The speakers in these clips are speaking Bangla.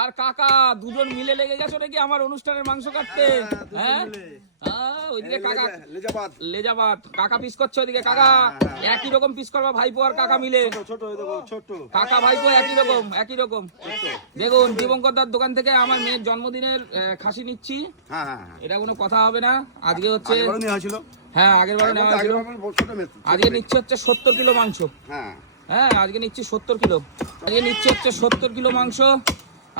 আর কাকা দুজন মিলে লেগে গেছো নাকি আমার অনুষ্ঠানের মাংস কাটতে? হ্যাঁ ওইদিকে কাকা লেজাবাদ কাকা পিস করছে, ওইদিকে কাকা একই রকম পিস করবা ভাইপো আর কাকা মিলে। কাকা ভাইপো একই রকম। দেখুন দীপঙ্কর দার দোকান থেকে আমার মেয়ের জন্মদিনের খাসি নিচ্ছি, এটা কোনো কথা হবে না। আজকে হচ্ছে হ্যাঁ আগের বারে নেওয়া হয়েছিল, আজকে নিচ্ছে হচ্ছে 70 কিলো মাংস। হ্যাঁ আজকে নিচ্ছি 70 কিলো, আজকে নিচ্ছে হচ্ছে 70 কিলো মাংস।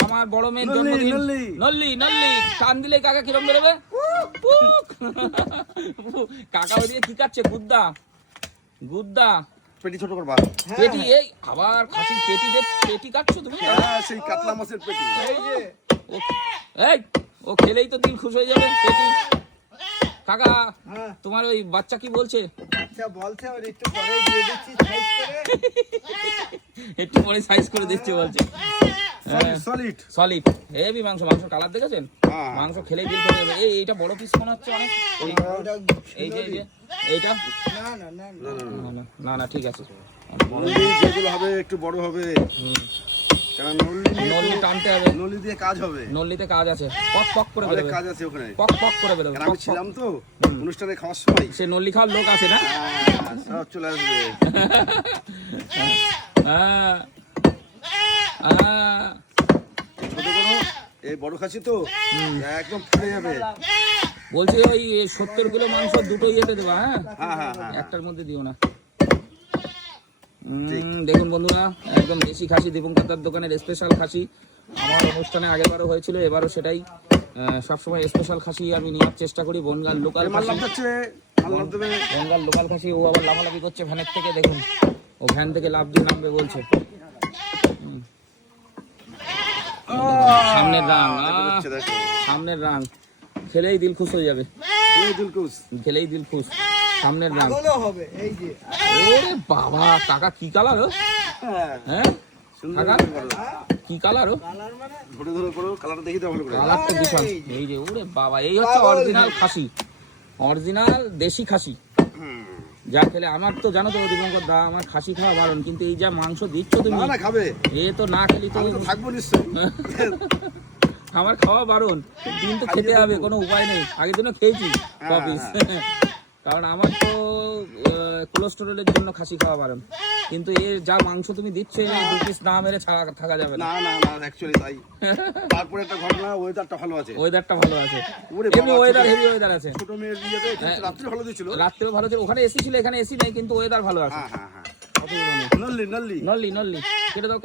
আমার বড় মেয়ের জন্মদিন। নল্লি টান দিলে কাকা কিরম বেরোবে? কাকা ওদিকে কি কাটছে? গুদ্দা পেটি ছোট করবা। পেটি এই আবার খাসির পেটি কাটছো তুমি? সেই কাতলা মাছের পেটি। এই ও খেলেই তো দিল খুশ হয়ে যাবে। পেটি কাকা তোমার ওই বাচ্চা কি বলছে? আচ্ছা বলছে আর একটু পরে দিয়ে দিচ্ছি সাইজ করে। একটু পরে সাইজ করে দিচ্ছে বলছে। সলিড হেভি মাংস কালার দেখেছেন? মাংস খেলেই দিল খুশ হবে। এইটা বড় পিস মনে হচ্ছে অনেক। এই যে এইটা না ঠিক আছে, যেগুলো হবে একটু বড় হবে, কারণ নল্লি টানতে হবে, নল্লি দিয়ে কাজ হবে, নল্লিতে কাজ আছে, পক করে বেরোবে, কাজ আছে ওখানে, পক করে বেরোবে। আমি ছিলাম তো অনুষ্ঠানে খাওয়ার সময়, সে নল্লি খাওয়ার লোক আছে না, সব চলে আসবে। ছোট করো এই বড় খাসি তো একদম ফুলে যাবে। বলছি ওই 70 কিলো মাংস দুটো ইয়েতে দেবা? হ্যাঁ একটার মধ্যে দিও না। দেখুন বন্ধুরা একদম দেশি খাসি, দীপঙ্কর দার দোকানের স্পেশাল খাসি। আমার অনুষ্ঠানে আগেরবারও হয়েছিল, এবারও সেটাই। সবসময় স্পেশাল খাসি আমি নেওয়ার চেষ্টা করি। বনগাল লোকাল খাসি। ও আবার লাফালাফি করছে ভ্যানের থেকে, দেখুন ও ভ্যান থেকে লাফ দিয়ে নামবে বলছে। সামনের রাং খেলেই দিল খুশ হয়ে যাবে, খেলেই দিল খুশ। সামনের রাং ওরে বাবা, টাকা কি কালার? হ্যাঁ কি কালার? কালারটা বিশাল। এই যে ওরে বাবা, এই হচ্ছে অরিজিনাল খাসি, অরিজিনাল দেশি খাসি। যা খেলে আমার তো জানো তো দীপঙ্কর দা, আমার খাসি খাওয়া বারণ, কিন্তু এই যা মাংস দিচ্ছ তুমি এ তো না খেলি তো থাকবো নিশ্চয়ই। আমার খাওয়া বারণ, কিন্তু খেতে হবে, কোনো উপায় নেই। আগের দিনও খেয়েছি কপিস, কারণ আমার তো কোলেস্টেরলের জন্য খাসি খাওয়া বারণ। কিন্তু এর যা মাংস তুমি দিচ্ছে দু পিস না মেরে থাকা যাবে না। অ্যাকচুয়ালি তাই। তারপরে একটা ঘটনা, ওয়েদারটা ভালো আছে, এমনি ওয়েদার হেভি ওয়েদার আছে। ছোট মেয়ের বিয়েতে রাত্রে ভালো দিছিল, রাত্রেও ভালো ছিল। ওখানে এসি ছিল, এখানে এসি নেই, কিন্তু ওয়েদার ভালো আছে। নল্লি কেটে দাও